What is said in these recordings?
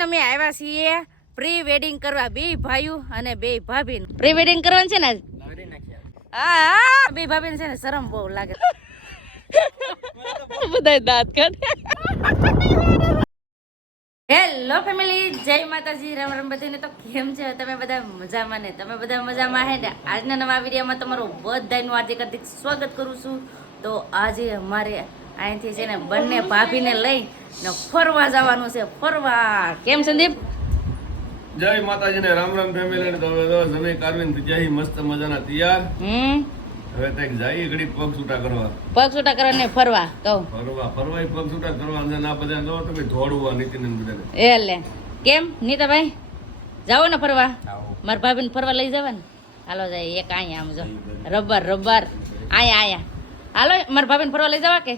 તમે આવ્યા છીએ પ્રી વેડિંગ કરવા, બે ભાઈઓ અને બે ભાભી પ્રી વેડિંગ કરવાનું છે ને. હા, બે ભાભી છે ને શરમ બહુ લાગે. બધા દાંત કાઢે. હેલો ફેમિલી, જય માતાજી, રામ રામ બધાને. તો કેમ છે તમે બધા? મજામાં ને? તમે બધા મજામાં હે ને? આજના નવા વિડીયોમાં તમારું બધાનું હાર્દિક હાર્દિક સ્વાગત કરું છું. તો આજે અમારે અહીંથી છે ને બંને ભાભીને લઈને ફરવા જવાનું છે. ફરવા કેમ સંદીપ? જય માતાજી ને રામ રામ ફેમિલી ને. તમે તો જમે કારવીન જય મસ્ત મજાના તૈયાર. હવે તક જાય ઘડી પગ છૂટા કરવા. પગ છૂટા કરવા ને ફરવા કહું. ફરવા પગ છૂટા કરવા અને ના બધા જો તમે ધોડવા નીતિન બધાને. એ લે કેમ નીતાભાઈ જાઓ ને ફરવા? મારા ભાભીને ફરવા લઈ જવા ને. હાલો જાય એક અહીંયા આમ જો રબર રબર અહીંયા હાલો મારા ભાભીને ફરવા લઈ જવા કે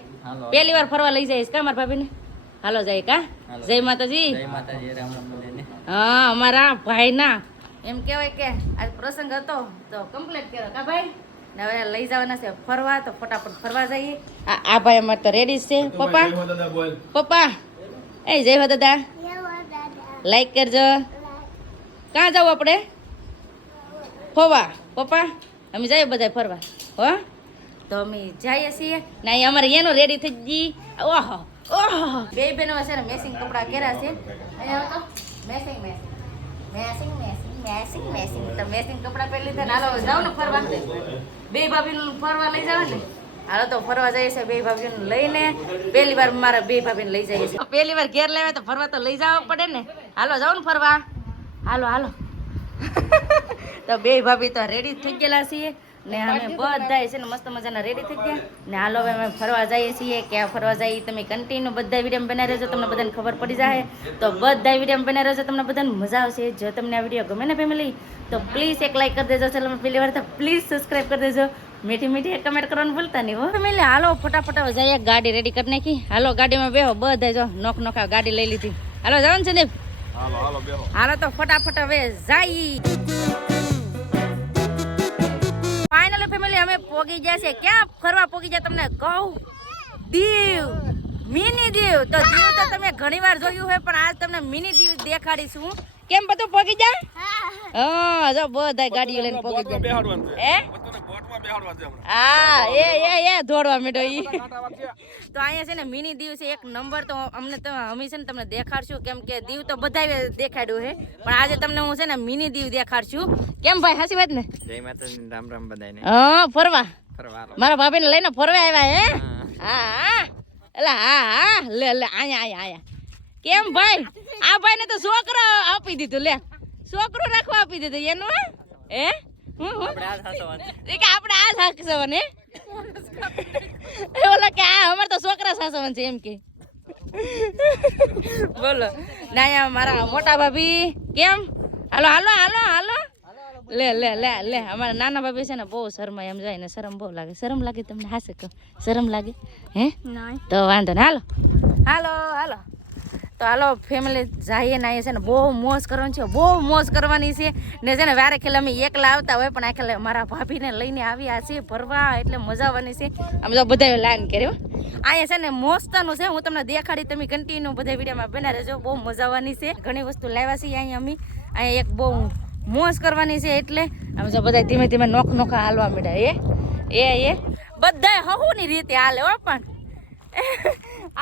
પહેલી વાર ફરવા લઈ જઈશ કા મારા ભાભીને? હાલો જાય કા. જય માતાજી. હા, અમારા ભાઈ ના એમ કેવાય કે આજ પ્રસંગ હતો તો કમ્પ્લીટ કર્યો કા ભાઈ ને. હવે લઈ જવાના છે ફરવા, તો ફટાફટ ફરવા જઈએ. આ ભાઈ અમારે તો રેડી છે. પપ્પા પપ્પા એ જય હો દાદા, લાઈક કરજો. ક્યાં જાવ આપણે ફરવા? પપ્પા અમે જઈએ બધા ફરવા હો. તો અમે જઈએ છીએ ને અહીં અમારે એનો રેડી થઈ ગઈ. ઓહો ઓહો, બે બહેનો છે ને મેસિંગ કપડાં કર્યા છે. અહીંયા તો messing messing messing messing messing messing તો મેસિંગ કપડાં પહેરી લીધા ને. હાલો જાવ ને ફરવા. બે ભાભીને ફરવા લઈ જવા ને. હાલો તો ફરવા જઈએ છે બે ભાભીને લઈને. પહેલી વાર મારા બે ભાભીને લઈ જઈએ છે. પહેલી વાર ઘેર લેવા તો ફરવા તો લઈ જવા પડે ને. હાલો જાવ ને ફરવા. હાલો હાલો. તો બે ભાભી તો રેડી થઈ ગયેલા છીએ ને અમે બધા છે ને મસ્ત મજાના રેડી થઈ ગયા ને. હાલો હવે અમે ફરવા જઈએ છીએ. ક્યાં ફરવા જઈએ તમે કન્ટિન્યુ બધા વિડીયો બનાવી રહેજો, તમને બધાને ખબર પડી જાય. તો બધા વિડીયો બનાવી રહેજો, તમને બધાને મજા આવશે. જો તમને આ વિડીયો ગમે ને ફેમિલી તો પ્લીઝ એક લાઈક કરી દેજો. ચાલો પહેલી વાર તો પ્લીઝ સબસ્ક્રાઈબ કરી દેજો. મીઠી મીઠી કમેન્ટ કરવાનું ભૂલતા નહીં હો ફેમિલી. હાલો ફટાફટ જઈએ, ગાડી રેડી કરી નાખી. હાલો ગાડીમાં બેહો બધા. જો નોખા ગાડી લઈ લીધી. હાલો જવાનું છે ને. હાલો તો ફટાફટ હવે જઈએ. ફાઇનલી ફેમિલી અમે પોગી ગયા છે. ક્યાં ફરવા પોગી ગયા તમને કહું? દીવ, મિની દીવ. તો દીવ તો તમે ઘણી વાર જોયું હોય પણ આજ તમને મિની દીવ દેખાડીશું. કેમ બધું પોગી જાય? હા જો બધા ગાડીઓ લઈને પોગી જાય. હા એ દોડવા માંડ્યો ઈ. તો અહીંયા છે ને મિની દીવ છે એક નંબર. તો અમને તો અમે છે ને તમને દેખાડશું, કેમ કે દીવ તો બધા દેખાડ્યું છે પણ આજે તમને હું છે ને મિની દીવ દેખાડશું. કેમ ભાઈ હાસી વાત ને? જય માતાજી, રામ રામ બધાને. હા ફરવા મારા ભાભીને લઈને ફરવા આવ્યા હે. હા એટલે હા લે લે અહીંયા કેમ ભાઈ? આ ભાઈ ને તો છોકરો આપી દીધું. લે છોકરો રાખવા આપી દીધું એનું. હે આપણે આ સાસવન હે ઓલા કે આ અમાર તો છોકરા સાસવન છે એમ કે. બોલો ના અહીંયા મારા મોટા ભાભી કેમ? હાલો હાલો હાલો હાલો. લે લે લે લે અમારા નાના ભાભી છે ને બહુ શરમાય એમ જાય ને. શરમ બહુ લાગે. શરમ લાગે તમને? હાસે કહો શરમ લાગે હે? તો વાંધો ને. હાલો હાલો હાલો. તો હાલો ફેમિલી જઈએ ને. અહીંયા છે ને બહુ મોજ કરવાની છે, બહુ મોજ કરવાની છે ને. છે ને વારે ખેલે અમે એકલા આવતા હોય પણ આખેલે મારા ભાભીને લઈને આવ્યા છે ફરવા, એટલે મજા આવવાની છે. આમ તો બધા લાઈન કર્યો. અહીંયા છે ને મોસ્તાનું છે, હું તમને દેખાડી. તમે કન્ટિન્યુ બધા વિડીયોમાં બના રહેજો. બહુ મજા આવવાની છે. ઘણી વસ્તુ લાવ્યા છીએ અહીંયા અમે. અહીંયા એક બહુ મોજ કરવાની છે એટલે આમ જો બધા ધીમે ધીમે નોખા હાલવા માંડ્યા. એ બધા હહુની રીતે હાલે હો. પણ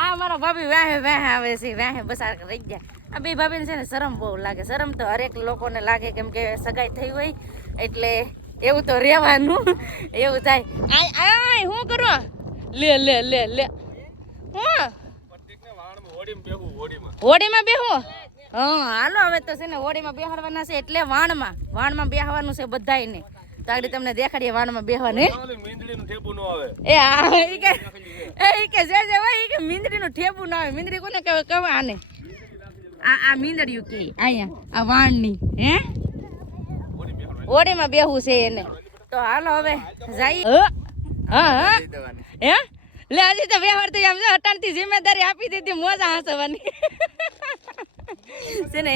આ મારા ભાભી વાહે આવે છે. વાહે બસ આ રહી ગયા. આ બે ભાભીને છે ને શરમ બહુ લાગે. શરમ તો હરેક લોકોને લાગે, કેમ કે સગાઈ થઈ હોય એટલે એવું તો રહેવાનું. એવું થાય. આય શું કરો? લે લે લે લે હું હોડીમાં બેહું. હા હાલો હવે તો છે ને હોડીમાં બેહાડવાના છે એટલે વાણમાં બેહવાનું છે બધાને. તો આગળ તમને દેખાડીએ વાણમાં બેહવાનું. એ કે જે ભાઈ કે મીંદડીનું ઠેપું ના આવે. મીંદડી કોને કહેવાય? આને આ મીંદડીયું કે અહીંયા આ વાણની હે હોડીમાં બેહવું છે એને. તો હાલો હવે જઈએ. હા હે લે હજી તો વ્યવહાર તો આમ જો અટાણથી જિમ્મેદારી આપી દીધી. મોજા હસવાની છે ને.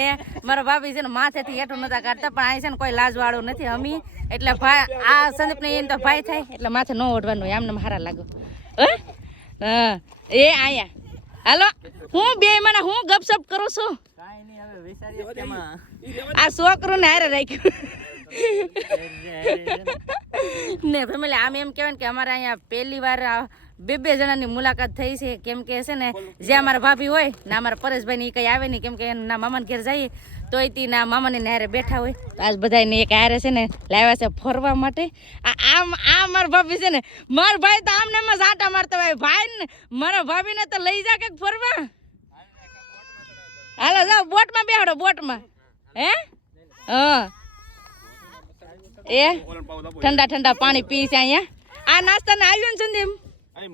મારા ભાભી છે ને માથેથી હેઠું નતા કાઢતા પણ અહીં છે ને કોઈ લાજ વાળું નથી અમી. એટલે ભાઈ આ સંદીપ ને એને તો ભાઈ થાય એટલે માથે ન ઓઢવાનું. આમને હારા લાગો. હા એ આયા હાલો. હું બે મને હું ગપસપ કરું છું. આ છોકરું ને હારે રાખ્યું ને ફેમિલી આમ એમ કહેવાય ને કે અમારે અહીંયા પહેલી વાર બે જણાની મુલાકાત થઈ છે. કેમ કે છે ને જે અમારા ભાભી હોય ને અમારા પરેશભાઈ ને એ કઈ આવે નહીં, કેમ કે ના મામાને ઘેર જઈએ તો એથી ના મામાને હારે બેઠા હોય. તો આજ બધાને એક હારે છે ને લાવ્યા છે ફરવા માટે. આ મારા ભાભી છે ને, મારા ભાઈ તો આમને એમાં સાટા મારતા હોય. ભાઈ ને મારા ભાભી ને તો લઈ જા કે ફરવા. હાલો જાઓ બોટમાં બેહાડો, બોટમાં. હે હા એ ઠંડા ઠંડા પાણી પી છે અહીંયા. આ નાસ્તા ને આવ્યો ને સંદીપ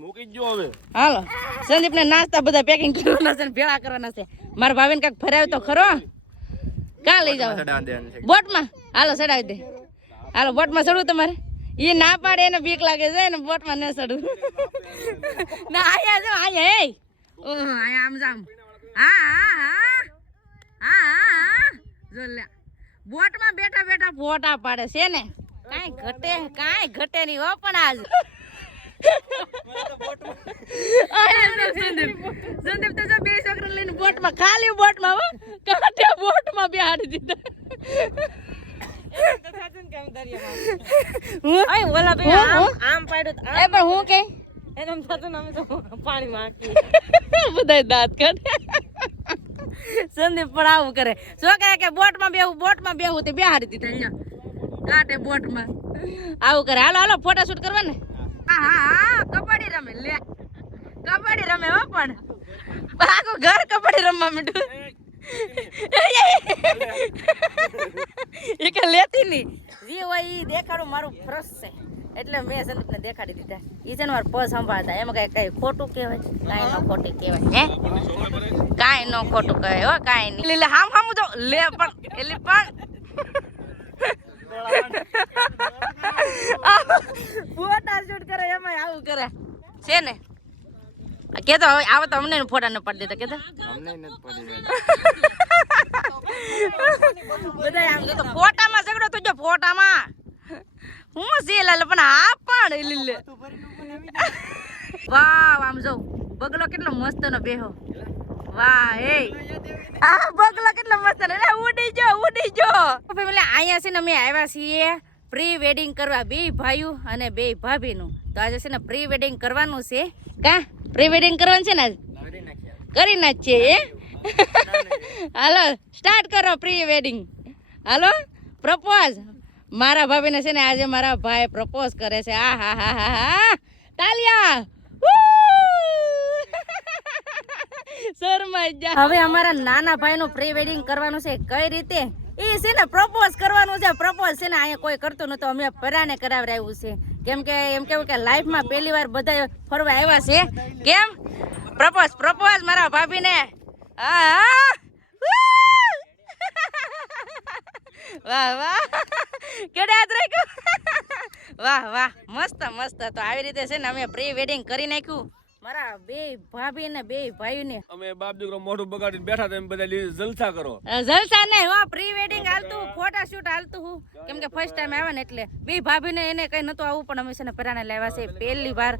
મૂકી જ જો હવે. હાલો સંદીપ ને નાસ્તા બધા પેકિંગ કરવાના છે, ભેળા કરવાના છે. મારા ભાભીને કાંઈક ફરાવ્યો તો ખરો. કાં લઈ જાવ બોટમાં? હાલો ચડાવી દે. હાલો બોટમાં ચડવું તમારે? એ ના પાડે, એને બીક લાગે છે ને બોટમાં ન ચડવું. ના અહીંયા જો, અહીંયા એ અહીંયા આમ જામ. હા હા હા હા હા જો લે બોટમાં બેઠા બેઠા ફોટા પાડે છે ને. કાંઈ ઘટે નહીં હો. પણ આજ સંદીપ તો બે છોકરા લઈને બોટમાં, ખાલી બોટમાં હો, કાંઠે બોટમાં બેહાડી દીધા. હું કે બધા દાંત કાઢે. સંદીપ પણ આવું કરે. છોકરા કે બોટમાં બેહું તે બેહાડી દીધા અહીંયા કાંઠે બોટમાં. આવું કરે. હાલો હાલો ફોટા શૂટ કરવા ને. હા કબડ્ડી રમે. લે કબડ્ડી રમે હો, પણ આખું ઘર કબડ્ડી રમવા માંડ્યું. એ કે લેતી નહીં, જે હોય એ દેખાડું મારું ફરજ છે એટલે મેં સંદીપને દેખાડી દીધા. એ છે ને મારા પગ સંભાળતા. એમાં કઈ ખોટું કહેવાય? કાંઈ ન ખોટું કહેવાય. હે કાંઈ ન ખોટું કહેવાય હો, કાંઈ નહીં. લે હામ જો લે પણ એલી પણ ફોટા શૂટ કરે એમાં આવું કરે છે ને. કેતો આવો તો અમને ફોટા ન પાડી દેતા. કેતો બધા આમ તો ફોટામાં ઝઘડો તો જો ફોટામાં હું છે લાલ પણ આ પણ લીલે. વાહ આમ જો બગલો કેટલો મસ્ત નો બેહો. વાહ એ આ બગલો કેટલો મસ્ત ને. ઉડી જો ફેમિલી. અહીંયા છે ને અમે આવ્યા છીએ પ્રી વેડિંગ કરવા, બે ભાઈઓ અને બે ભાભીનું. તો આજે છે ને પ્રી વેડિંગ કરવાનું છે. કા પ્રી વેડિંગ કરવાનું છે ને આજ? કરી નાખીએ. હાલો સ્ટાર્ટ કરો પ્રી વેડિંગ. હાલો પ્રપોઝ. મારા ભાભીને છે ને આજે મારા ભાઈ પ્રપોઝ કરે છે. આ હા હા હા હા તાલિયા. હવે અમારા નાના ભાઈનું પ્રી વેડિંગ કરવાનું છે. કઈ રીતે? એ છે ને પ્રપોઝ કરવાનું છે. પ્રપોઝ છે ને અહીંયા કોઈ કરતું નતું, અમે પરાને કરાવરાવ્યું છે. કેમ કે એમ કેવું કે લાઈફમાં પહેલી વાર બધા ફરવા આવ્યા છે. કેમ પ્રપોઝ મારા ભાભીને. હા વાહ વાહ કેડે હાથ રાખ્યું. વાહ મસ્ત. તો આવી રીતે છે ને અમે પ્રી વેડિંગ કરી નાખ્યું મારા બે ભાભી ને બે ભાઈ ને. અમે બાપ દીકરો મોઢું બગાડીને બેઠા હતા, એમ બધા જલસા કરો. જલસા નહીં હો, પ્રી વેડિંગ હાલતું, ફોટા શૂટ હાલતું હું. કેમ કે ફર્સ્ટ ટાઈમ આવ્યા ને એટલે બે ભાભી ને એને કઈ નતું આવું, પણ અમે છે ને પરાણે લાવ્યા છે પહેલી વાર.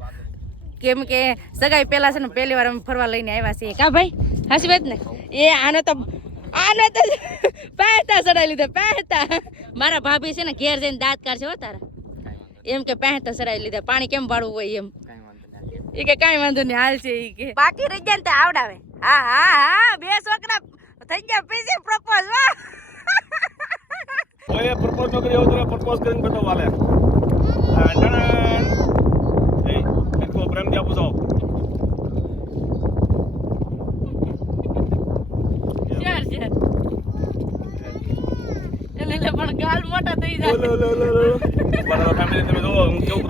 કેમ કે સગાઈ પેલા છે ને પહેલી વાર અમે ફરવા લઈને આવ્યા છીએ. કા ભાઈ હાસી વાત ને? એ આને તો પહેતા ચડાવી લીધા. પહેતા મારા ભાભી છે ને ઘેર જઈને દાંત કાઢશે હો તારા. એમ કે પહેતા ચડાવી લીધા. પાણી કેમ વાળવું હોય એમ. એ કે કાંઈ વાંધો નહીં હાલ છે. એ કે બાકી રહી જાય ને તો આવડાવે. હા બે છોકરા થઈ ગયા પછી પ્રપોઝ. વાહ ઓય પ્રપોઝ ન કરી, હવે પ્રપોઝ કરીને બતાવ વાલે. એ એકકો પ્રેમથી આપું છો. એટલે પણ ગાલ મોટા થઈ જાય. મારા ફેમિલી તમે જોવો હું કેવું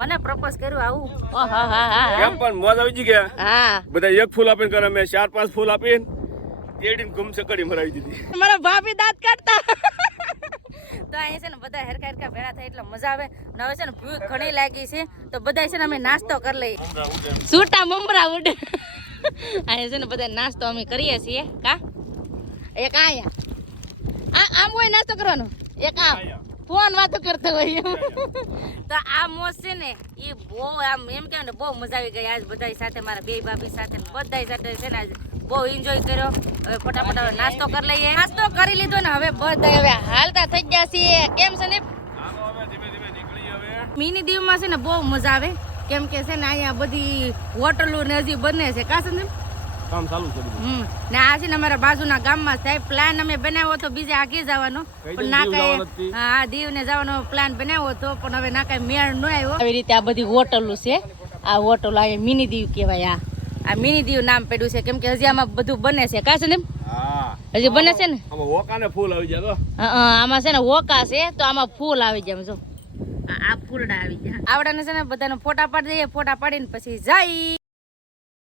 મને પ્રપોઝ કર્યું આવું. કેમ પણ મોજ આવી ગઈ કે? હા બધા એક ફૂલ આપીને કરે, મેં 4-5 ફૂલ આપીને તેડીને ગુમસે કરી મરાવી દીધી. મારા ભાભી દાંત કાઢતા. તો અહીં છે ને બધા હરકા ભેળા થાય એટલે મજા આવે. ને હવે છે ને ભૂખ ઘણી લાગી છે તો બધા છે ને અમે નાસ્તો કરી લઈએ. સૂટા મમરા ઉડે. અહીં છે ને બધા નાસ્તો અમે કરીએ છીએ. કા એક આયા આમ હોય નાસ્તો કરવાનો. એક આમ ફોન વાતો કરતો હોય તો આ મોજ છે ને એ બહુ આમ એમ કે ને બહુ મજા આવી ગઈ આજ બધા સાથે મારા બે ભાભી સાથે બધા સાથે છે ને આજ બહુ એન્જોય કર્યો હવે ફટાફટ હવે નાસ્તો કરી લઈએ નાસ્તો કરી લીધો ને હવે બધા હવે હાલતા થઈ ગયા છીએ કેમ છે ને હાલો હવે ધીમે ધીમે નીકળી હવે મિની દીવમાં છે ને બહુ મજા આવે કેમ કે છે ને અહીંયા બધી હોટલો ને હજી બને છે કા છે ને કામ ચાલુ છે બધું ને આ છે ને અમારા બાજુના ગામમાં થાય પ્લાન અમે બનાવ્યો તો બીજે આગે જવાનો પણ ના કઈ હા દીવ ને જવાનો પ્લાન બનાવ્યો હતો પણ હવે ના કઈ મેળ ન આવ્યો આવી રીતે આ બધી હોટલો છે આ હોટલ આવે મિની દીવ કહેવાય આ મિની દીવ નામ પડ્યું છે કેમ કે હજી આમાં બધું બને છે કા છે ને હા હજી બને છે ને આમાં ઓકાને ફૂલ આવી જાય તો આમાં છે ને ઓકા છે તો આમાં ફૂલ આવી જાય જો આ ફૂલડા આવી જાય આવડાને છે ને બધાને ફોટા પાડી દઈએ ફોટા પાડીને પછી જઈ